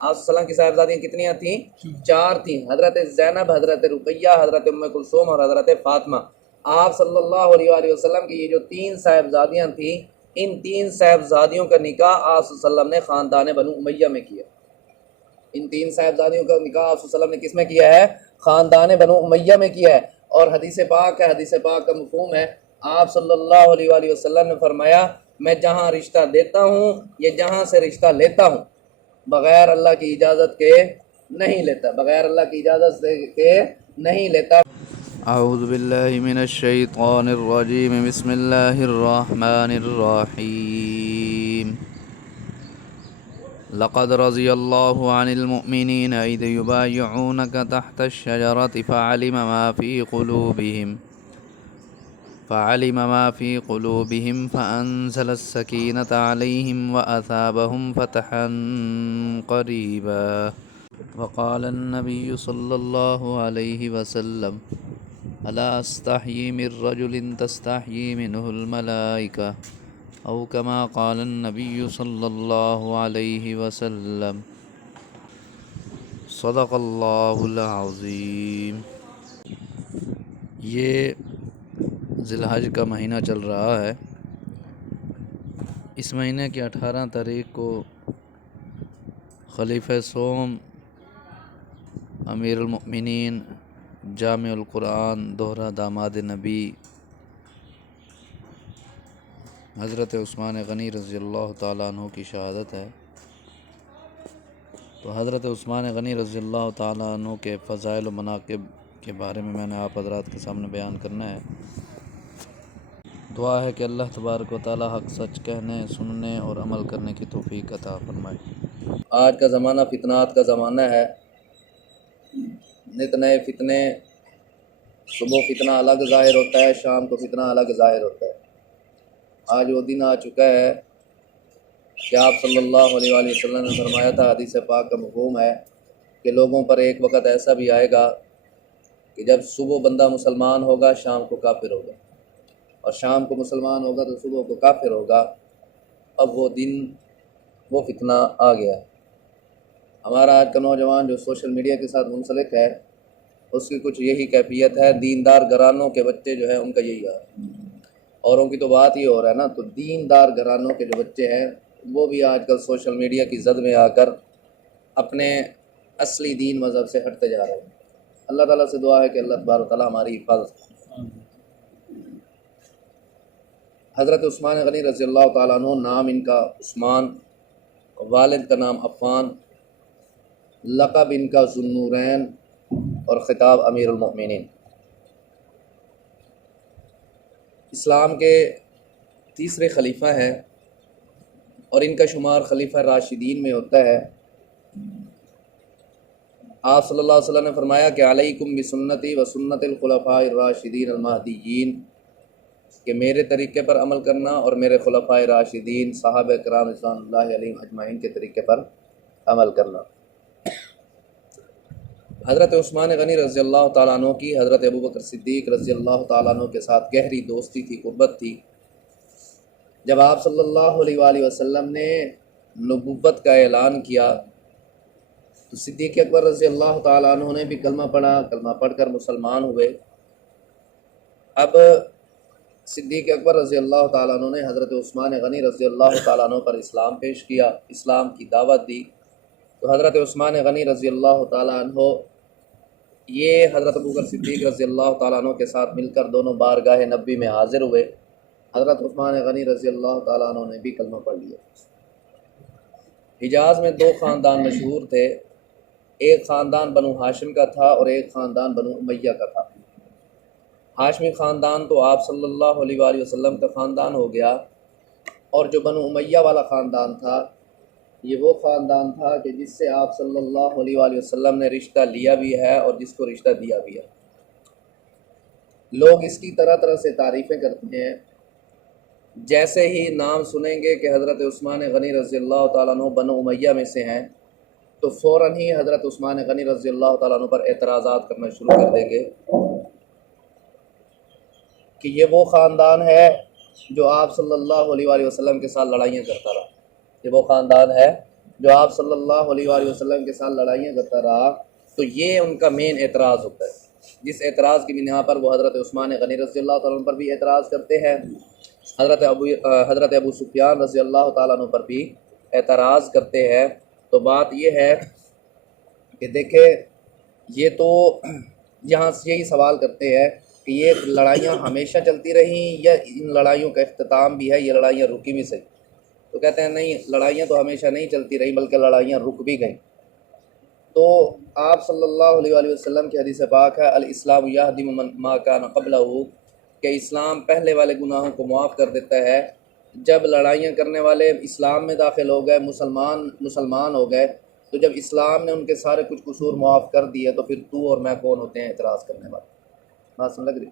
آپ صلی اللہ علیہ وسلم کی صاحبزادیاں کتنی تھیں؟ 4 تھیں، حضرت زینب، حضرت رقیہ، حضرت ام کلثوم اور حضرت فاطمہ۔ آپ صلی اللہ علیہ وآلہ وسلم کی یہ جو 3 صاحبزادیاں تھیں، ان 3 صاحبزادیوں کا نکاح آپ صلی اللہ علیہ وسلم نے خاندان بنو امیہ میں کیا۔ ان 3 صاحبزادیوں کا نکاح آپ صلی اللہ علیہ وسلم نے کس میں کیا ہے؟ خاندان بنو امیہ میں کیا ہے۔ اور حدیث پاک ہے، حدیث پاک کا مفہوم ہے، آپ صلی اللہ علیہ وآلہ وسلم نے فرمایا میں جہاں رشتہ دیتا ہوں یہ جہاں سے رشتہ لیتا ہوں بغیر اللہ کی اجازت کے نہیں لیتا، بغیر اللہ کی اجازت کے نہیں لیتا۔ اعوذ باللہ من الشیطان الرجیم، بسم اللہ الرحمن الرحیم۔ لقد رضی اللہ عن المؤمنین اذ یبایعونک تحت الشجرة فعلم ما في قلوبهم فأنزل السكينة عليهم وأثابهم فتحا قريبا۔ وقال النبي صلى الله عليه وسلم ألا أستحيي من رجل تستحيي منه الملائكة، أو كما قال النبي صلى الله عليه وسلم۔ صدق اللہ العظیم۔ یہ ذی الحج کا مہینہ چل رہا ہے۔ اس مہینے کی 18 تاریخ کو خلیفہ سوم امیر المؤمنین جامع القرآن دوہرا داماد نبی حضرت عثمان غنی رضی اللہ تعالیٰ عنہ کی شہادت ہے۔ تو حضرت عثمان غنی رضی اللہ تعالیٰ عنہ کے فضائل و مناقب کے بارے میں نے آپ حضرات کے سامنے بیان کرنا ہے۔ دعا ہے کہ اللہ تبارک و تعالیٰ حق سچ کہنے، سننے اور عمل کرنے کی توفیق عطا فرمائے۔ آج کا زمانہ فتنات کا زمانہ ہے، نت نئے فتنے، صبح فتنہ الگ ظاہر ہوتا ہے، شام کو فتنہ الگ ظاہر ہوتا ہے۔ آج وہ دن آ چکا ہے کہ آپ صلی اللہ علیہ وآلہ وسلم نے فرمایا تھا، حدیث پاک کا مفہوم ہے کہ لوگوں پر ایک وقت ایسا بھی آئے گا کہ جب صبح بندہ مسلمان ہوگا شام کو کافر ہوگا، اور شام کو مسلمان ہوگا تو صبح کو کافر ہوگا۔ اب وہ دن، وہ فتنہ آ گیا۔ ہمارا آج کا نوجوان جو سوشل میڈیا کے ساتھ منسلک ہے، اس کی کچھ یہی کیفیت ہے۔ دیندار گھرانوں کے بچے جو ہیں ان کا یہی حال ہے۔ اوروں کی تو بات ہی ہو رہا ہے نا، تو دیندار گھرانوں کے جو بچے ہیں وہ بھی آج کل سوشل میڈیا کی زد میں آ کر اپنے اصلی دین مذہب سے ہٹتے جا رہے ہیں۔ اللہ تعالیٰ سے دعا ہے کہ اللہ تبارک و تعالیٰ ہماری حفاظت کرے۔ حضرت عثمان غنی رضی اللہ تعالیٰ عنہ، نام ان کا عثمان، والد کا نام عفان، لقب ان کا ذو النورین، اور خطاب امیر المؤمنین۔ اسلام کے تیسرے خلیفہ ہیں اور ان کا شمار خلیفہ راشدین میں ہوتا ہے۔ آپ صلی اللہ علیہ وسلم نے فرمایا کہ علیکم بسنتی و سنت الخلفاء الراشدین المہدیین، کہ میرے طریقے پر عمل کرنا اور میرے خلفاء راشدین صحابہ کرام رضوان اللہ علیہم اجمعین کے طریقے پر عمل کرنا۔ حضرت عثمان غنی رضی اللہ تعالیٰ عنہ کی حضرت ابوبکر صدیق رضی اللہ تعالیٰ عنہ کے ساتھ گہری دوستی تھی، قربت تھی۔ جب آپ صلی اللہ علیہ وآلہ وسلم نے نبوت کا اعلان کیا تو صدیق اکبر رضی اللہ تعالیٰ عنہ نے بھی کلمہ پڑھا، کلمہ پڑھ کر مسلمان ہوئے۔ اب صدیق اکبر رضی اللہ تعالیٰ عنہ نے حضرت عثمان غنی رضی اللہ تعالیٰ عنہ پر اسلام پیش کیا، اسلام کی دعوت دی۔ تو حضرت عثمان غنی رضی اللہ تعالیٰ عنہ یہ حضرت ابوبکر صدیق رضی اللہ تعالیٰ عنہ کے ساتھ مل کر دونوں بارگاہ نبی میں حاضر ہوئے۔ حضرت عثمان غنی رضی اللہ تعالیٰ عنہ نے بھی کلمہ پڑھ لیا۔ حجاز میں 2 خاندان مشہور تھے، ایک خاندان بنو ہاشم کا تھا اور ایک خاندان بنو امیہ کا تھا۔ ہاشمی خاندان تو آپ صلی اللہ علیہ وآلہ وسلم کا خاندان ہو گیا، اور جو بنو امیہ والا خاندان تھا یہ وہ خاندان تھا کہ جس سے آپ صلی اللہ علیہ وآلہ وسلم نے رشتہ لیا بھی ہے اور جس کو رشتہ دیا بھی ہے۔ لوگ اس کی طرح طرح سے تعریفیں کرتے ہیں۔ جیسے ہی نام سنیں گے کہ حضرت عثمان غنی رضی اللہ تعالیٰ عنہ بنو امیہ میں سے ہیں تو فوراً ہی حضرت عثمان غنی رضی اللہ تعالیٰ عنہ پر اعتراضات کرنا شروع کر دیں گے کہ یہ وہ خاندان ہے جو آپ صلی اللہ علیہ وآلہ وسلم کے ساتھ لڑائیاں کرتا رہا، یہ وہ خاندان ہے جو آپ صلی اللہ علیہ وآلہ وسلم کے ساتھ لڑائیاں کرتا رہا، تو یہ ان کا مین اعتراض ہوتا ہے، جس اعتراض کی بنا پر وہ حضرت عثمان غنی رضی اللہ تعالیٰ عنہ پر بھی اعتراض کرتے ہیں، حضرت ابو سفیان رضی اللہ تعالیٰ عنہ پر بھی اعتراض کرتے ہیں۔ تو بات یہ ہے کہ دیکھیں، یہ تو یہاں سے یہی سوال کرتے ہیں کہ یہ لڑائیاں ہمیشہ چلتی رہیں یا ان لڑائیوں کا اختتام بھی ہے، یہ لڑائیاں رکی بھی صحیح؟ تو کہتے ہیں نہیں، لڑائیاں تو ہمیشہ نہیں چلتی رہیں بلکہ لڑائیاں رک بھی گئیں۔ تو آپ صلی اللہ علیہ وآلہ وسلم کی حدیث پاک ہے، الاسلام یہدم ما کان قبلہ، کہ اسلام پہلے والے گناہوں کو معاف کر دیتا ہے۔ جب لڑائیاں کرنے والے اسلام میں داخل ہو گئے، مسلمان ہو گئے، تو جب اسلام نے ان کے سارے کچھ قصور معاف کر دیے تو پھر تو اور میں کون ہوتے ہیں اعتراض کرنے والے؟ بات سمجھ لگ رہی؟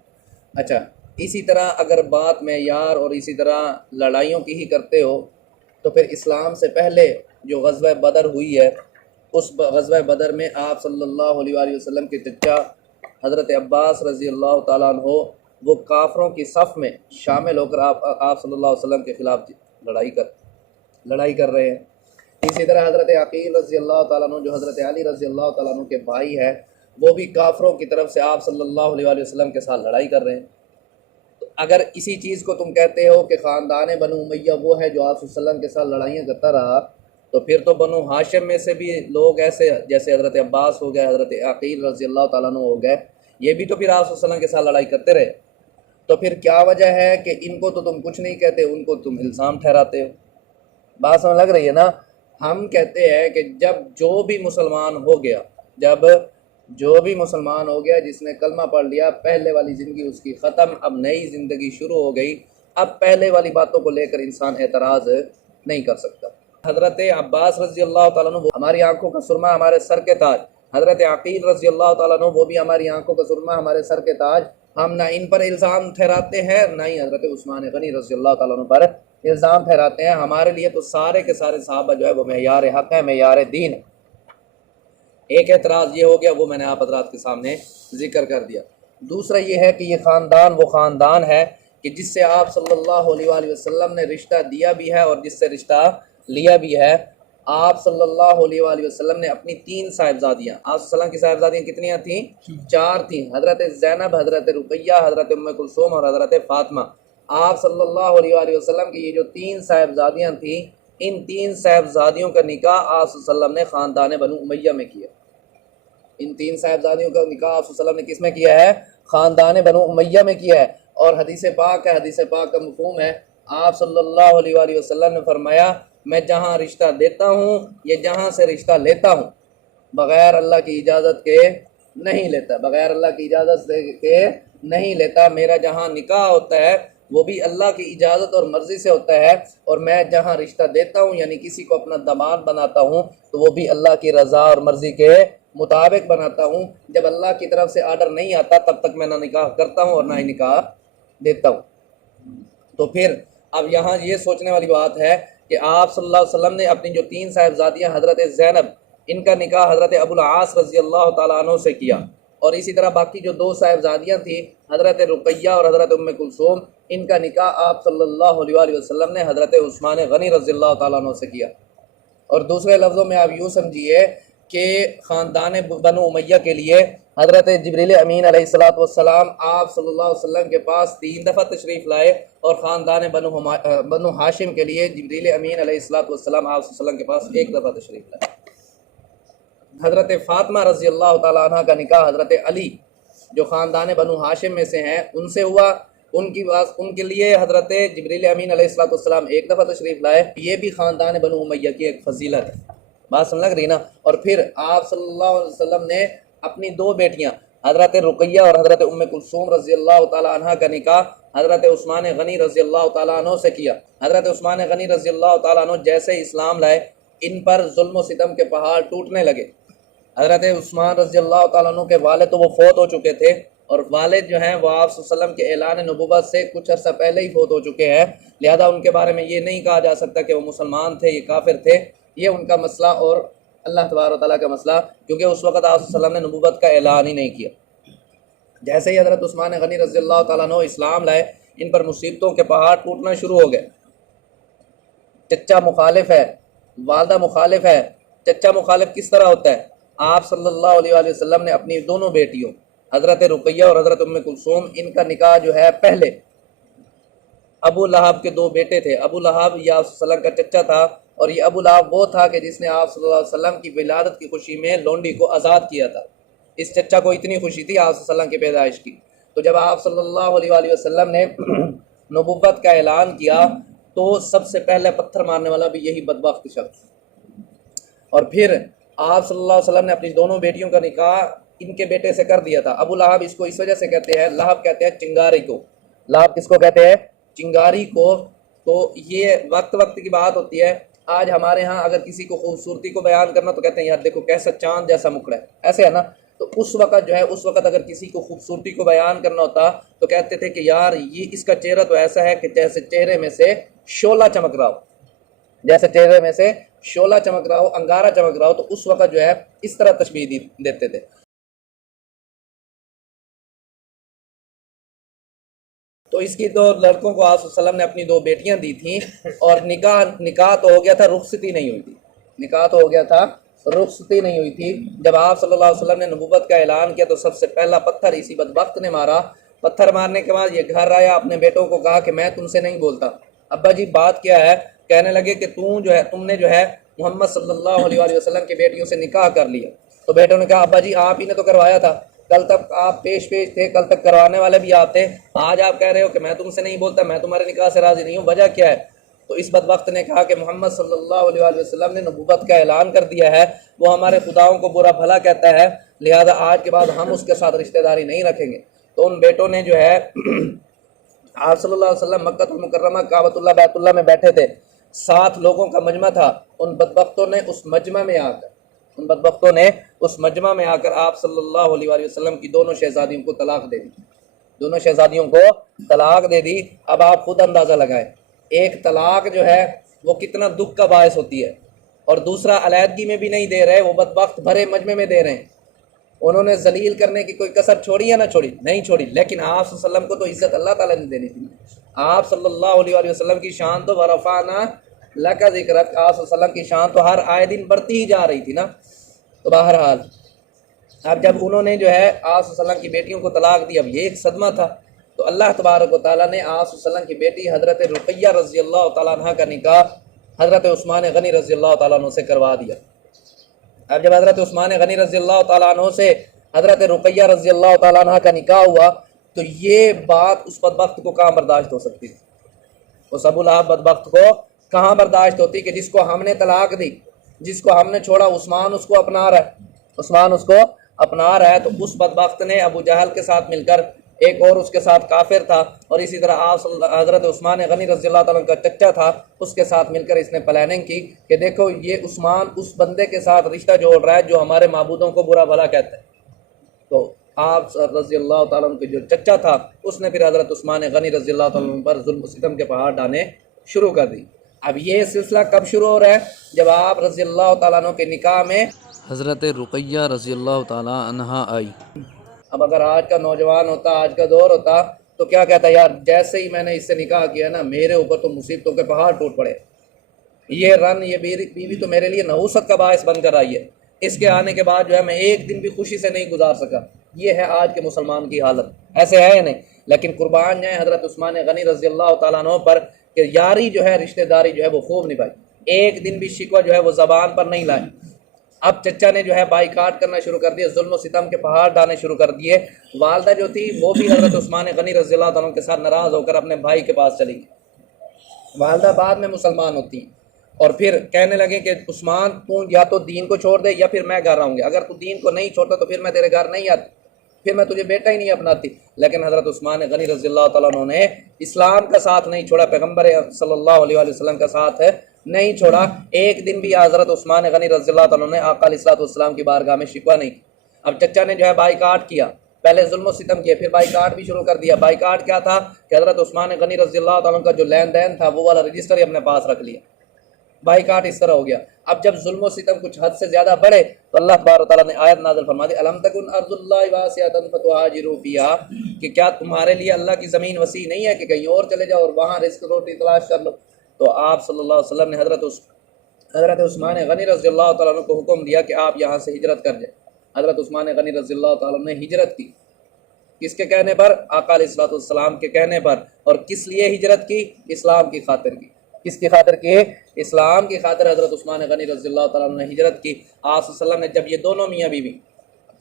اچھا، اسی طرح اگر بات معیار اور اسی طرح لڑائیوں کی ہی کرتے ہو تو پھر اسلام سے پہلے جو غزوہ بدر ہوئی ہے، اس غزوہ بدر میں آپ صلی اللہ علیہ وآلہ وسلم کے چچا حضرت عباس رضی اللہ تعالیٰ عنہ وہ کافروں کی صف میں شامل ہو کر آپ صلی اللہ علیہ وسلم کے خلاف لڑائی کر رہے ہیں۔ اسی طرح حضرت عقیل رضی اللہ تعالیٰ عنہ جو حضرت علی رضی اللہ تعالیٰ عنہ کے بھائی ہے، وہ بھی کافروں کی طرف سے آپ صلی اللہ علیہ وآلہ وسلم کے ساتھ لڑائی کر رہے ہیں۔ تو اگر اسی چیز کو تم کہتے ہو کہ خاندان بنو امیہ وہ ہے جو آپ صلی اللہ علیہ وسلم کے ساتھ لڑائیاں کرتا رہا، تو پھر تو بنو ہاشم میں سے بھی لوگ ایسے جیسے حضرت عباس ہو گئے، حضرت عقیل رضی اللہ تعالیٰ عنہ ہو گئے، یہ بھی تو پھر آپ صلی اللہ علیہ وسلم کے ساتھ لڑائی کرتے رہے۔ تو پھر کیا وجہ ہے کہ ان کو تو تم کچھ نہیں کہتے، ان کو تم الزام ٹھہراتے ہو؟ بات سمجھ لگ رہی ہے نا؟ ہم کہتے ہیں کہ جب جو بھی مسلمان ہو گیا جس نے کلمہ پڑھ لیا، پہلے والی زندگی اس کی ختم، اب نئی زندگی شروع ہو گئی، اب پہلے والی باتوں کو لے کر انسان اعتراض نہیں کر سکتا۔ حضرت عباس رضی اللہ تعالیٰ عنہ وہ ہماری آنکھوں کا سرما، ہمارے سر کے تاج، حضرت عقیل رضی اللہ تعالیٰ عنہ وہ بھی ہماری آنکھوں کا سرما، ہمارے سر کے تاج، ہم نہ ان پر الزام ٹھہراتے ہیں، نہ ہی حضرت عثمان غنی رضی اللہ تعالیٰ عنہ پر الزام ٹھہراتے ہیں۔ ہمارے لیے تو سارے کے سارے صحابہ جو ہے وہ معیار حق ہے، معیار دین ہے۔ ایک اعتراض یہ ہو گیا، وہ میں نے آپ حضرات کے سامنے ذکر کر دیا۔ دوسرا یہ ہے کہ یہ خاندان وہ خاندان ہے کہ جس سے آپ صلی اللہ علیہ وآلہ وسلم نے رشتہ دیا بھی ہے اور جس سے رشتہ لیا بھی ہے۔ آپ صلی اللہ علیہ وآلہ وسلم نے اپنی 3 صاحبزادیاں، آپ صلی اللہ علیہ وسلم کی صاحبزادیاں کتنی تھیں؟ 4 تھیں، حضرت زینب، حضرت رقیہ، حضرت ام کلثوم اور حضرت فاطمہ۔ آپ صلی اللہ علیہ وآلہ وسلم کی یہ جو 3 صاحبزادیاں تھیں، ان 3 صاحبزادیوں کا نکاح آپ صلی اللہ علیہ وسلم نے خاندان بنو امیہ میں کیا۔ ان 3 صاحبزادیوں کا نکاح آپ صلی اللہ علیہ وسلم نے کس میں کیا ہے؟ خاندان بنو امیہ میں کیا ہے۔ اور حدیث پاک ہے، حدیث پاک کا مفہوم ہے، آپ صلی اللہ علیہ وآلہ وسلم نے فرمایا میں جہاں رشتہ دیتا ہوں یہ جہاں سے رشتہ لیتا ہوں بغیر اللہ کی اجازت کے نہیں لیتا، بغیر اللہ کی اجازت کے نہیں لیتا۔ میرا جہاں نکاح ہوتا ہے وہ بھی اللہ کی اجازت اور مرضی سے ہوتا ہے، اور میں جہاں رشتہ دیتا ہوں یعنی کسی کو اپنا داماد بناتا ہوں تو وہ بھی اللہ کی رضا اور مرضی کے مطابق بناتا ہوں۔ جب اللہ کی طرف سے آرڈر نہیں آتا تب تک میں نہ نکاح کرتا ہوں اور نہ ہی نکاح دیتا ہوں۔ تو پھر اب یہاں یہ سوچنے والی بات ہے کہ آپ صلی اللہ علیہ وسلم نے اپنی جو 3 صاحبزادیاں حضرت زینب، ان کا نکاح حضرت ابو العاص رضی اللہ تعالیٰ عنہ سے کیا، اور اسی طرح باقی جو 2 صاحبزادیاں تھیں حضرت رقیہ اور حضرت ام کلثوم، ان کا نکاح آپ صلی اللہ علیہ وآلہ وسلم نے حضرت عثمان غنی رضی اللہ تعالیٰ عنہ سے کیا۔ اور دوسرے لفظوں میں آپ یوں سمجھیے کہ خاندان بنو امیہ کے لیے حضرت جبریل امین علیہ السلام آپ صلی اللہ علیہ وسلم کے پاس 3 دفعہ تشریف لائے، اور خاندان بنو ہاشم کے لیے جبریل امین علیہ السلام آپ صلی اللہ علیہ وسلم کے پاس 1 دفعہ تشریف لائے۔ حضرت فاطمہ رضی اللہ تعالیٰ عنہ کا نکاح حضرت علی جو خاندان بنو ہاشم میں سے ہیں ان سے ہوا، ان کے لیے حضرت جبریل امین علیہ السلام 1 دفعہ تشریف لائے۔ یہ بھی خاندان بنو امیہ کی ایک فضیلت ہے، بات سمجھ لگ رہی نا؟ اور پھر آپ صلی اللہ علیہ وسلم نے اپنی 2 بیٹیاں حضرت رقیہ اور حضرت ام کلثوم رضی اللہ تعالیٰ عنہ کا نکاح حضرت عثمان غنی رضی اللہ تعالیٰ عنہ سے کیا۔ حضرت عثمان غنی رضی اللہ تعالیٰ عنہ جیسے اسلام لائے ان پر ظلم و ستم کے پہاڑ ٹوٹنے لگے۔ حضرت عثمان رضی اللہ تعالیٰ عنہ کے والد تو وہ فوت ہو چکے تھے، اور والد جو ہیں وہ آپ صلی اللہ علیہ وسلم کے اعلان نبوت سے کچھ عرصہ پہلے ہی فوت ہو چکے ہیں، لہذا ان کے بارے میں یہ نہیں کہا جا سکتا کہ وہ مسلمان تھے، یہ کافر تھے، یہ ان کا مسئلہ اور اللہ تبارک و تعالیٰ کا مسئلہ، کیونکہ اس وقت آپ صلی اللہ علیہ وسلم نے نبوت کا اعلان ہی نہیں کیا۔ جیسے ہی حضرت عثمان غنی رضی اللہ تعالیٰ عنہ اسلام لائے ان پر مصیبتوں کے پہاڑ ٹوٹنا شروع ہو گئے۔ چچا مخالف ہے، والدہ مخالف ہے، چچا مخالف کس طرح ہوتا ہے؟ آپ صلی اللہ علیہ وآلہ وسلم نے اپنی دونوں بیٹیوں حضرت رقیہ اور حضرت ام کلثوم، ان کا نکاح جو ہے پہلے ابو لہب کے دو بیٹے تھے. ابو لہب یہ آپ صلی اللہ علیہ وسلم کا چچا تھا، اور یہ ابو لہب وہ تھا کہ جس نے آپ صلی اللہ علیہ وسلم کی ولادت کی خوشی میں لونڈی کو آزاد کیا تھا. اس چچا کو اتنی خوشی تھی آپ صلی اللہ علیہ وسلم کی پیدائش کی. تو جب آپ صلی اللہ علیہ وآلہ وسلم نے نبوت کا اعلان کیا تو سب سے پہلے پتھر مارنے والا بھی یہی بدبخت شخص. اور پھر آپ صلی اللہ علیہ وسلم نے اپنی دونوں بیٹیوں کا نکاح ان کے بیٹے سے کر دیا تھا. ابو لہب اس کو اس وجہ سے کہتے ہیں، لہب کہتے ہیں چنگاری کو. لہب کس کو کہتے ہیں؟ چنگاری کو. تو یہ وقت کی بات ہوتی ہے. آج ہمارے ہاں اگر کسی کو خوبصورتی کو بیان کرنا تو کہتے ہیں یار دیکھو کیسا چاند جیسا مکڑا ہے، ایسے ہے نا. تو اس وقت جو ہے، اس وقت اگر کسی کو خوبصورتی کو بیان کرنا ہوتا تو کہتے تھے کہ یار یہ اس کا چہرہ تو ایسا ہے کہ جیسے چہرے میں سے شعلہ چمک رہا ہو، جیسے چہرے میں سے شعلہ چمک رہا ہو، انگارہ چمک رہا ہو. تو اس وقت جو ہے اس طرح تشبیہ دیتے تھے. تو اس کی دو لڑکوں کو آپ صلی اللہ علیہ وسلم نے اپنی دو بیٹیاں دی تھیں، اور نکاح تو ہو گیا تھا، رخصتی نہیں ہوئی تھی. نکاح تو ہو گیا تھا، رخصتی نہیں ہوئی تھی. جب آپ صلی اللہ علیہ وسلم نے نبوت کا اعلان کیا تو سب سے پہلا پتھر اسی بدبخت نے مارا. پتھر مارنے کے بعد یہ گھر آیا، اپنے بیٹوں کو کہا کہ میں تم سے نہیں بولتا. ابا جی بات کیا ہے؟ کہنے لگے کہ تم نے جو ہے محمد صلی اللہ علیہ وآلہ وسلم کی بیٹیوں سے نکاح کر لیا. تو بیٹوں نے کہا ابا جی آپ ہی نے تو کروایا تھا، کل تک آپ پیش تھے، کل تک کروانے والے بھی آپ تھے، آج آپ کہہ رہے ہو کہ میں تم سے نہیں بولتا، میں تمہارے نکاح سے راضی نہیں ہوں، وجہ کیا ہے؟ تو اس بدبخت نے کہا کہ محمد صلی اللہ علیہ وآلہ وسلم نے نبوت کا اعلان کر دیا ہے، وہ ہمارے خداؤں کو برا بھلا کہتا ہے، لہذا آج کے بعد ہم اس کے ساتھ رشتہ داری نہیں رکھیں گے. تو ان بیٹوں نے جو ہے آپ صلی اللہ علیہ وسلم مکہ المکرمہ کعبۃ اللہ بیت اللہ میں بیٹھے تھے، 7 لوگوں کا مجمع تھا. ان بدبختوں نے اس مجمع میں آ کر آپ صلی اللہ علیہ وآلہ وسلم کی دونوں شہزادیوں کو طلاق دے دی. اب آپ خود اندازہ لگائیں، ایک طلاق جو ہے وہ کتنا دکھ کا باعث ہوتی ہے، اور دوسرا علیحدگی میں بھی نہیں دے رہے، وہ بدبخت بھرے مجمع میں دے رہے ہیں. انہوں نے ذلیل کرنے کی کوئی کسر چھوڑی یا نہ چھوڑی؟ نہیں چھوڑی. لیکن آپ صلی اللہ علیہ وسلم کو تو عزت اللہ تعالیٰ نے دینی تھی. آپ صلی اللہ علیہ وآلہ وسلم کی شان تو ورفعنا لک ذکرک، آپ صلی اللہ علیہ وسلم کی شان تو ہر آئے دن بڑھتی ہی جا رہی تھی نا. تو بہرحال اب جب انہوں نے جو ہے آپ صلی اللہ علیہ وسلم کی بیٹیوں کو طلاق دی، اب یہ ایک صدمہ تھا. تو اللہ تبارک و تعالیٰ نے آپ صلی اللہ علیہ وسلم کی بیٹی حضرت رقیہ رضی اللہ تعالیٰ عنہ کا نکاح حضرت عثمان غنی رضی اللہ تعالیٰ عنہ سے کروا دیا. اب جب حضرت عثمان غنی رضی اللہ تعالیٰ عنہ سے حضرت رقیہ رضی اللہ تعالیٰ عنہ کا نکاح ہوا تو یہ بات اس بدبخت کو کہاں برداشت ہو سکتی تھی؟ اس ابو لہب بدبخت کو کہاں برداشت ہوتی کہ جس کو ہم نے طلاق دی، جس کو ہم نے چھوڑا، عثمان اس کو اپنا رہا ہے. تو اس بدبخت نے ابو جہل کے ساتھ مل کر، ایک اور اس کے ساتھ کافر تھا، اور اسی طرح حضرت عثمان غنی رضی اللہ تعالیٰ کا چچا تھا، اس کے ساتھ مل کر اس نے پلاننگ کی کہ دیکھو یہ عثمان اس بندے کے ساتھ رشتہ جوڑ رہا ہے جو ہمارے معبودوں کو برا بھلا کہتا ہے. تو آپ رضی اللہ تعالیٰ عنہ کے جو چچا تھا اس نے پھر حضرت عثمان غنی رضی اللہ تعالیٰ عنہ پر ظلم و ستم کے پہاڑ ڈالنے شروع کر دی. اب یہ سلسلہ کب شروع ہو رہا ہے؟ جب آپ رضی اللہ تعالیٰ عنہ کے نکاح میں حضرت رقیہ رضی اللہ تعالیٰ عنہا آئی. اب اگر آج کا نوجوان ہوتا، آج کا دور ہوتا تو کیا کہتا یار جیسے ہی میں نے اس سے نکاح کیا نا میرے اوپر تو مصیبتوں کے پہاڑ ٹوٹ پڑے، یہ بیوی تو میرے لیے نحوست کا باعث بن کر آئی ہے، اس کے آنے کے بعد جو ہے میں ایک دن بھی خوشی سے نہیں گزار سکا. یہ ہے آج کے مسلمان کی حالت، ایسے ہے یا نہیں؟ لیکن قربان جائیں حضرت عثمان غنی رضی اللہ تعالیٰ عنہ پر کہ یاری جو ہے، رشتہ داری جو ہے وہ خوب نبھائی، ایک دن بھی شکوہ جو ہے وہ زبان پر نہیں لائے. اب چچا نے جو ہے بائیکاٹ کرنا شروع کر دیا، ظلم و ستم کے پہاڑ ڈالنے شروع کر دیے. والدہ جو تھی وہ بھی حضرت عثمان غنی رضی اللہ تعالیٰ عنہ کے ساتھ ناراض ہو کر اپنے بھائی کے پاس چلی گئی. والدہ بعد میں مسلمان ہوتی اور پھر کہنے لگے کہ عثمان تو یا تو دین کو چھوڑ دے یا پھر میں گھر آؤں گی، اگر تو دین کو نہیں چھوڑتا تو پھر میں تیرے گھر نہیں آتی، پھر میں تجھے بیٹا ہی نہیں اپناتی. لیکن حضرت عثمان غنی رضی اللہ تعالیٰ عنہ نے اسلام کا ساتھ نہیں چھوڑا، پیغمبر صلی اللہ علیہ وآلہ وسلم کا ساتھ نہیں چھوڑا. ایک دن بھی حضرت عثمان غنی رضی اللہ تعالیٰ عنہ نے آقا علیہ الصلوۃ والسلام کی بارگاہ میں شکوہ نہیں کی. اب چچا نے جو ہے بائیکاٹ کیا، پہلے ظلم و ستم کیا، پھر بائیکاٹ بھی شروع کر دیا. بائیکاٹ کیا تھا کہ حضرت عثمان غنی رضی اللہ تعالیٰ عنہ کا جو لین دین تھا وہ والا رجسٹر ہی اپنے پاس رکھ لیا. بائیکاٹ اس طرح ہو گیا. اب جب ظلم و ستم کچھ حد سے زیادہ بڑھے تو اللہ تبارک تعالیٰ نے آیت نازل فرما دی، الم تکن ارض اللہ واسعۃ فتہاجروا فیہا، کہ کیا تمہارے لیے اللہ کی زمین وسیع نہیں ہے کہ کہیں اور چلے جاؤ اور وہاں رزق روٹی تلاش کر لو. تو آپ صلی اللہ علیہ وسلم نے حضرت حضرت عثمان غنی رضی اللہ تعالیٰ عنہ کو حکم دیا کہ آپ یہاں سے ہجرت کر جائیں۔ حضرت عثمان غنی رضی اللہ تعالیٰ عنہ نے ہجرت کی، کس کے کہنے پر؟ آقا علیہ الصلوۃ والسلام کے کہنے پر۔ اور کس لیے ہجرت کی؟ اسلام کی خاطر کی۔ کس کی خاطر کی؟ اسلام کی خاطر حضرت عثمان غنی رضی اللہ تعالیٰ عنہ نے ہجرت کی۔ آپ صلی اللہ علیہ وسلم نے جب یہ دونوں میاں بیوی،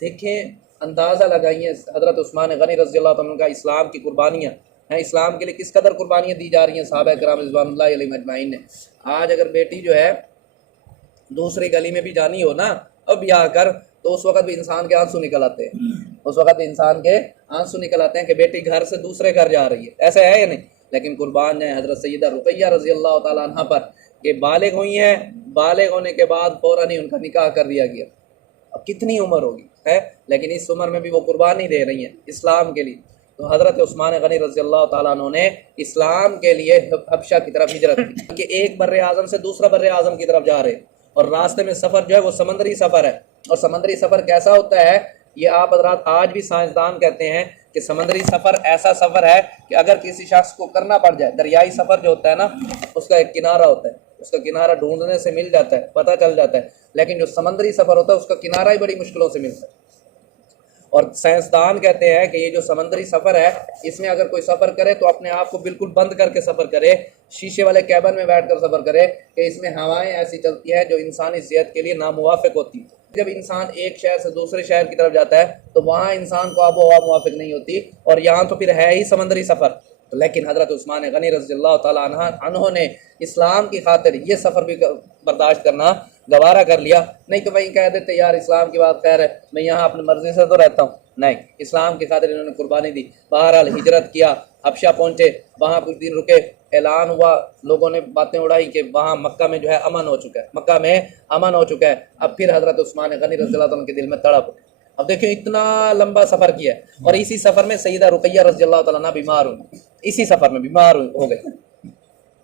دیکھیں اندازہ لگائیے حضرت عثمان غنی رضی اللہ تعالیٰ عنہ کا اسلام کی قربانیاں ہیں، اسلام کے لیے کس قدر قربانیاں دی جا رہی ہیں صحابہ کرام رضوان اللہ علیہم اجمعین نے۔ آج اگر بیٹی جو ہے دوسری گلی میں بھی جانی ہو نا اب بیاہ کر، تو اس وقت بھی انسان کے آنسو نکل آتے ہیں، اس وقت بھی انسان کے آنسو نکل آتے ہیں کہ بیٹی گھر سے دوسرے گھر جا رہی ہے، ایسا ہے یا نہیں؟ لیکن قربان جائیں حضرت سیدہ رقیہ رضی اللہ تعالیٰ عنہ پر کہ بالغ ہوئی ہیں، بالغ ہونے کے بعد فوراً ہی ان کا نکاح کر دیا گیا۔ اب کتنی عمر ہوگی ہے، لیکن اس عمر میں بھی وہ قربانی دے رہی ہیں اسلام کے لیے۔ تو حضرت عثمان غنی رضی اللہ تعالیٰ عنہ نے اسلام کے لیے حبشہ کی طرف ہجرت کی کہ ایک بر اعظم سے دوسرا بر اعظم کی طرف جا رہے، اور راستے میں سفر جو ہے وہ سمندری سفر ہے۔ اور سمندری سفر کیسا ہوتا ہے یہ آپ حضرات آج بھی سائنسدان کہتے ہیں کہ سمندری سفر ایسا سفر ہے کہ اگر کسی شخص کو کرنا پڑ جائے، دریائی سفر جو ہوتا ہے نا اس کا ایک کنارہ ہوتا ہے، اس کا کنارہ ڈھونڈنے سے مل جاتا ہے، پتہ چل جاتا ہے، لیکن جو سمندری سفر ہوتا ہے اس کا کنارہ ہی بڑی مشکلوں سے ملتا ہے۔ اور سائنسدان کہتے ہیں کہ یہ جو سمندری سفر ہے اس میں اگر کوئی سفر کرے تو اپنے آپ کو بالکل بند کر کے سفر کرے، شیشے والے کیبن میں بیٹھ کر سفر کرے کہ اس میں ہوائیں ایسی چلتی ہیں جو انسانی صحت کے لیے ناموافق ہوتی ہیں۔ جب انسان ایک شہر سے دوسرے شہر کی طرف جاتا ہے تو وہاں انسان کو آب و ہوا موافق نہیں ہوتی، اور یہاں تو پھر ہے ہی سمندری سفر۔ لیکن حضرت عثمان غنی رضی اللہ تعالیٰ عنہ نے اسلام کی خاطر یہ سفر بھی برداشت کرنا گوارا کر لیا۔ نہیں تو وہیں کہہ دیتے یار اسلام کی بات خیر ہے، میں یہاں اپنی مرضی سے تو رہتا ہوں، نہیں، اسلام کی خاطر انہوں نے قربانی دی۔ بہرحال ہجرت کیا، حبشہ پہنچے، وہاں کچھ دن رکے، اعلان ہوا، لوگوں نے باتیں اڑائی کہ وہاں مکہ میں جو ہے امن ہو چکا ہے، مکہ میں امن ہو چکا ہے۔ اب پھر حضرت عثمان غنی رضی اللہ عنہ کے دل میں تڑپ، اب دیکھیں اتنا لمبا سفر کیا ہے، اور اسی سفر میں سیدہ رقیہ رضی اللہ تعالیٰ عنہ بیمار ہوئی، اسی سفر میں بیمار ہو گئے۔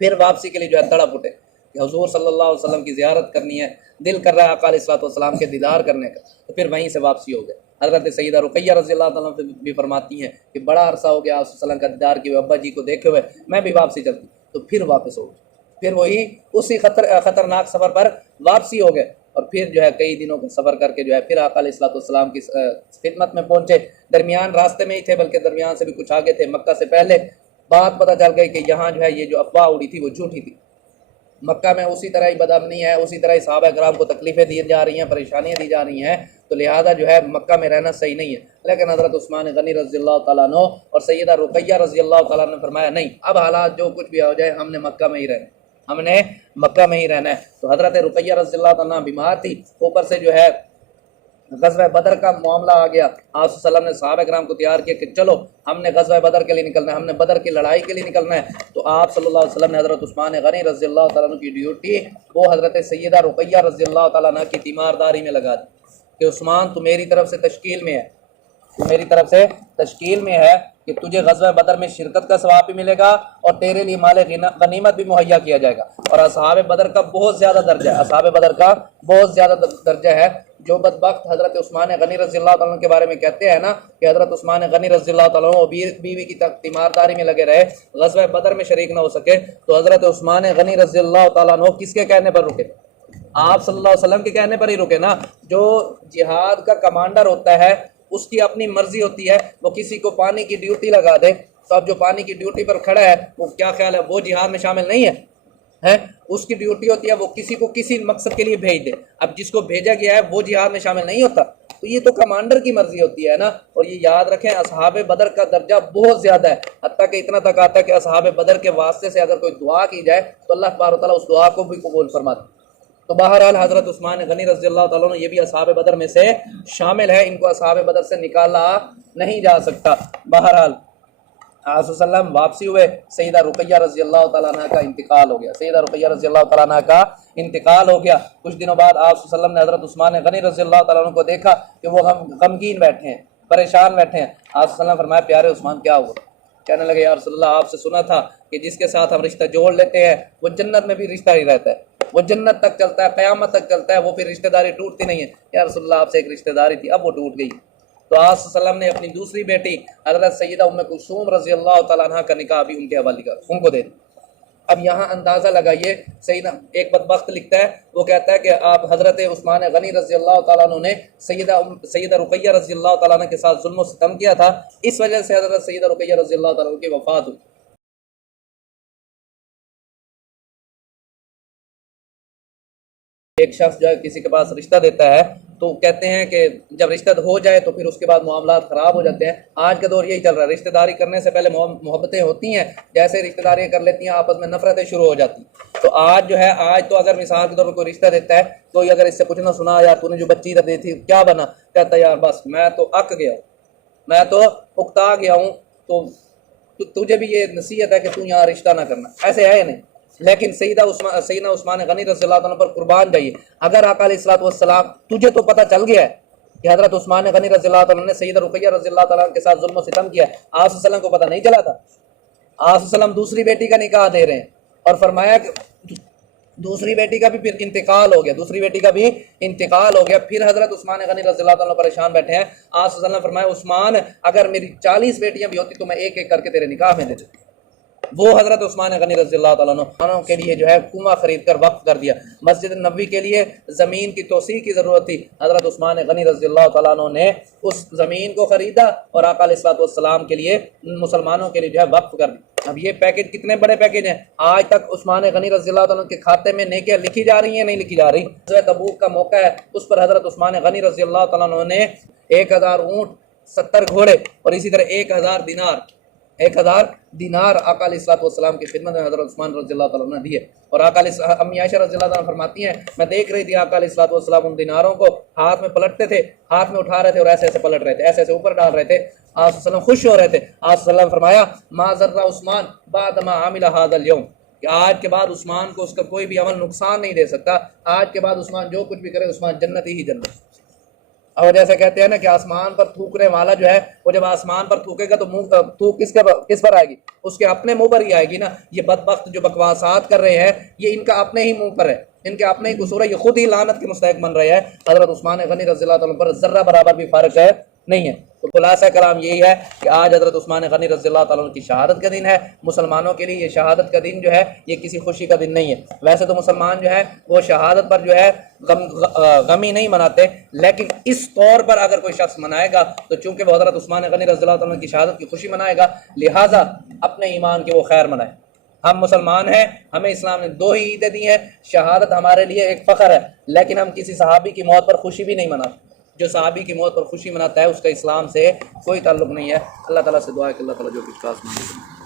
پھر واپسی کے لیے جو ہے تڑپ اٹھے کہ حضور صلی اللہ علیہ وسلم کی زیارت کرنی ہے، دل کر رہا ہے آقا علیہ الصلوۃ والسلام کے دیدار کرنے کا، تو پھر وہیں سے واپسی ہو گئے۔ حضرت سیدہ رقیہ رضی اللہ تعالیٰ عنہ بھی فرماتی ہیں کہ بڑا عرصہ ہو گیا آپ صلی اللہ علیہ وسلم کا دیدار کیے ہوئے، ابا جی کو دیکھے ہوئے، میں بھی واپسی چلتی، تو پھر واپس ہو گئے، پھر وہی اسی خطرناک سفر پر واپسی ہو گئے، اور پھر جو ہے کئی دنوں کا سفر کر کے جو ہے پھر آقا علیہ الصلوۃ والسلام کی خدمت میں پہنچے۔ درمیان راستے میں ہی تھے، بلکہ درمیان سے بھی کچھ آگے تھے، مکہ سے پہلے بات پتہ چل گئی کہ یہاں جو ہے یہ جو افواہ اڑی تھی وہ جھوٹی تھی، مکہ میں اسی طرح ہی بدامنی ہے، اسی طرح ہی صحابہ کرام کو تکلیفیں دی جا رہی ہیں، پریشانیاں دی جا رہی ہیں، تو لہذا جو ہے مکہ میں رہنا صحیح نہیں ہے۔ لیکن حضرت عثمان غنی رضی اللہ تعالیٰ عنہ اور سیدہ رقیہ رضی اللہ تعالیٰ عنہ نے فرمایا نہیں، اب حالات جو کچھ بھی ہو جائے ہم نے مکہ میں ہی رہنا ہے، ہم نے مکہ میں ہی رہنا ہے۔ تو حضرت رقیہ رضی اللہ تعالیٰ عنہ بیمار تھی، اوپر سے جو ہے غزوہ بدر کا معاملہ آ گیا، آپ صلی اللہ علیہ وسلم نے صحابہ کرام کو تیار کیا کہ چلو ہم نے غزوہ بدر کے لیے نکلنا ہے، ہم نے بدر کی لڑائی کے لیے نکلنا ہے۔ تو آپ صلی اللہ علیہ وسلم نے حضرت عثمان غنی رضی اللہ تعالیٰ عنہ کی ڈیوٹی وہ حضرت سیدہ رقیہ رضی اللہ تعالیٰ عنہ کی تیمارداری میں لگا دی کہ عثمان تو میری طرف سے تشکیل میں ہے، تو میری طرف سے تشکیل میں ہے کہ تجھے غزوہ بدر میں شرکت کا ثواب بھی ملے گا اور تیرے لیے مال غنیمت بھی مہیا کیا جائے گا۔ اور اصحاب بدر کا بہت زیادہ درجہ ہے، اصحاب بدر کا بہت زیادہ درجہ ہے۔ جو بدبخت حضرت عثمان غنی رضی اللہ تعالیٰ عنہ کے بارے میں کہتے ہیں نا کہ حضرت عثمان غنی رضی اللہ تعالیٰ عنہ بیوی کی تیمارداری میں لگے رہے، غزوہ بدر میں شریک نہ ہو سکے، تو حضرت عثمان غنی رضی اللہ تعالیٰ عنہ کس کے کہنے پر رکے؟ آپ صلی اللہ علیہ وسلم کے کہنے پر ہی رکے نا۔ جو جہاد کا کمانڈر ہوتا ہے اس کی اپنی مرضی ہوتی ہے، وہ کسی کو پانی کی ڈیوٹی لگا دے تو اب جو پانی کی ڈیوٹی پر کھڑا ہے وہ کیا خیال ہے وہ جہاد میں شامل نہیں ہے؟ اس کی ڈیوٹی ہوتی ہے وہ کسی کو کسی مقصد کے لیے بھیج دے، اب جس کو بھیجا گیا ہے وہ جہاد میں شامل نہیں ہوتا، تو یہ تو کمانڈر کی مرضی ہوتی ہے نا۔ اور یہ یاد رکھیں اصحاب بدر کا درجہ بہت زیادہ ہے، حتیٰ کہ اتنا تک آتا ہے کہ اصحاب بدر کے واسطے سے اگر کوئی دعا کی جائے تو اللہ تبارک و تعالیٰ اس دعا کو بھی قبول فرماتا ہے۔ تو بہرحال حضرت عثمان غنی رضی اللہ تعالیٰ عنہ یہ بھی اصحاب بدر میں سے شامل ہے، ان کو اصحاب بدر سے نکالا نہیں جا سکتا۔ بہرحال آپ صلی اللہ علیہ وسلم واپسی ہوئے، سیدہ رقیہ رضی اللہ تعالیٰ عنہ کا انتقال ہو گیا، سیدہ رقیہ رضی اللہ تعالیٰ عنہ کا انتقال ہو گیا۔ کچھ دنوں بعد آپ صلی اللہ علیہ وسلم نے حضرت عثمان غنی رضی اللہ تعالیٰ عنہ کو دیکھا کہ وہ غمگین بیٹھے ہیں، پریشان بیٹھے ہیں۔ آپ صلی اللہ علیہ وسلم نے فرمایا پیارے عثمان کیا ہوا؟ کہنے لگے یا رسول اللہ آپ سے سنا تھا کہ جس کے ساتھ ہم رشتہ جوڑ لیتے ہیں وہ جنت میں بھی رشتہ ہی رہتا ہے، وہ جنت تک چلتا ہے، قیامت تک چلتا ہے، وہ پھر رشتہ داری ٹوٹتی نہیں ہے۔ یا رسول اللہ آپ سے ایک رشتہ داری تھی اب وہ ٹوٹ گئی۔ تو آپ صلی اللہ علیہ وسلم نے اپنی دوسری بیٹی حضرت سیدہ ام کلثوم رضی اللہ تعالیٰ عنہ کا نکاح بھی ان کے حوالے کر ان کو دے دیا۔ اب یہاں اندازہ لگائیے، سیدنا ایک بدبخت لکھتا ہے، وہ کہتا ہے کہ آپ حضرت عثمان غنی رضی اللہ تعالیٰ عنہ نے سیدہ رقیہ رضی اللہ تعالیٰ عنہ کے ساتھ ظلم و ستم کیا تھا، اس وجہ سے حضرت سیدہ رقیہ رضی اللہ تعالیٰ عنہ کی وفات ہوئی۔ ایک شخص جو ہے کسی کے پاس رشتہ دیتا ہے تو کہتے ہیں کہ جب رشتہ ہو جائے تو پھر اس کے بعد معاملات خراب ہو جاتے ہیں۔ آج کا دور یہی چل رہا ہے، رشتہ داری کرنے سے پہلے محبتیں ہوتی ہیں، جیسے رشتہ داریاں کر لیتی ہیں آپس میں نفرتیں شروع ہو جاتی ہیں۔ تو آج جو ہے، آج تو اگر مثال کے طور پر کوئی رشتہ دیتا ہے تو اگر اس سے کچھ نہ سنا، یار تو نے جو بچی دی تھی کیا بنا، کہتا ہے یار بس میں تو اک گیا ہوں، میں تو اکتا گیا ہوں، تو تجھے بھی یہ نصیحت ہے کہ تو یہاں رشتہ نہ کرنا۔ ایسے ہے یا نہیں؟ لیکن سیدنا عثمان غنی رضی اللہ عنہ پر قربان جائیے، اگر آقا علیہ الصلوۃ والسلام، تجھے تو پتہ چل گیا ہے کہ حضرت عثمان غنی رضی اللہ عنہ نے سیدہ رقیہ رضی اللہ تعالیٰ عنہ کے ساتھ ظلم و ستم کیا ہے، آپ صلی اللہ علیہ وسلم کو پتہ نہیں چلا تھا؟ آپ صلی اللہ علیہ وسلم دوسری بیٹی کا نکاح دے رہے ہیں اور فرمایا کہ دوسری بیٹی کا بھی پھر انتقال ہو گیا، دوسری بیٹی کا بھی انتقال ہو گیا، پھر حضرت عثمان غنی رضی اللہ تعالیٰ پریشان بیٹھے ہیں۔ آپ صلی اللہ علیہ وسلم نے فرمایا عثمان اگر میری 40 بیٹیاں بھی ہوتی تو میں ایک ایک کر کے تیرے نکاح میں دے دیتی۔ وہ حضرت عثمان غنی رضی اللہ تعالیٰ عنہ کے لیے جو ہے کنواں خرید کر وقف کر دیا، مسجد نبوی کے لیے زمین کی توسیع کی ضرورت تھی، حضرت عثمان غنی رضی اللہ تعالیٰ عنہ نے اس زمین کو خریدا اور آقا علیہ الصلوۃ والسلام کے لیے، مسلمانوں کے لیے جو ہے وقف کر دی۔ اب یہ پیکج کتنے بڑے پیکج ہیں، آج تک عثمان غنی رضی اللہ تعالیٰ عنہ کے کھاتے میں نیکیاں لکھی جا رہی ہیں، نہیں لکھی جا رہی۔ غزوہ تبوک کا موقع ہے، اس پر حضرت عثمان غنی رضی اللہ تعالیٰ عنہ نے 1000 اونٹ، 70 گھوڑے اور اسی طرح 1000 دینار آقا علیہ الصلوۃ والسلام کی خدمت میں حضرت عثمان رضی اللہ تعالیٰ عنہ نے دیے۔ اور آقا علیہ امی عائشہ رضی اللہ تعالیٰ فرماتی ہیں میں دیکھ رہی تھی آقا علیہ الصلوۃ والسلام ان دیناروں کو ہاتھ میں پلٹتے تھے، ہاتھ میں اٹھا رہے تھے اور ایسے ایسے پلٹ رہے تھے، ایسے ایسے اوپر ڈال رہے تھے۔ آپ صلی اللہ علیہ وسلم خوش ہو رہے تھے۔ آپ صلی اللہ علیہ وسلم فرمایا ما ضر عثمان بعد ما عمل هذا اليوم، کہ آج کے بعد عثمان کو اس کا کوئی بھی عمل نقصان نہیں دے سکتا، آج کے بعد عثمان جو کچھ بھی کرے عثمان جنتی ہی جنت۔ اور جیسے کہتے ہیں نا کہ آسمان پر تھوکنے والا جو ہے وہ جب آسمان پر تھوکے گا تو منہ تھوک کس پر آئے گی؟ اس کے اپنے منہ پر ہی آئے گی نا۔ یہ بدبخت جو بکواسات کر رہے ہیں یہ ان کا اپنے ہی منہ پر ہے، ان کے اپنے ہی قصور ہے، یہ خود ہی لعنت کے مستحق بن رہے ہیں۔ حضرت عثمان غنی رضی اللہ تعالیٰ پر ذرہ برابر بھی فارق ہے نہیں ہے۔ تو خلاصہ کلام یہی ہے کہ آج حضرت عثمان غنی رضی اللہ تعالیٰ کی شہادت کا دن ہے۔ مسلمانوں کے لیے یہ شہادت کا دن جو ہے یہ کسی خوشی کا دن نہیں ہے۔ ویسے تو مسلمان جو ہے وہ شہادت پر جو ہے غمی نہیں مناتے، لیکن اس طور پر اگر کوئی شخص منائے گا تو چونکہ وہ حضرت عثمان غنی رضی اللہ تعالیٰ کی شہادت کی خوشی منائے گا، لہٰذا اپنے ایمان کے وہ خیر منائے۔ ہم مسلمان ہیں، ہمیں اسلام نے 2 ہی عیدیں دی ہیں، شہادت ہمارے لیے ایک فخر ہے، لیکن ہم کسی صحابی کی موت پر خوشی بھی نہیں مناتے۔ جو صحابی کی موت پر خوشی مناتا ہے اس کا اسلام سے کوئی تعلق نہیں ہے۔ اللہ تعالیٰ سے دعا ہے کہ اللہ تعالیٰ جو کچھ خاص مانگے۔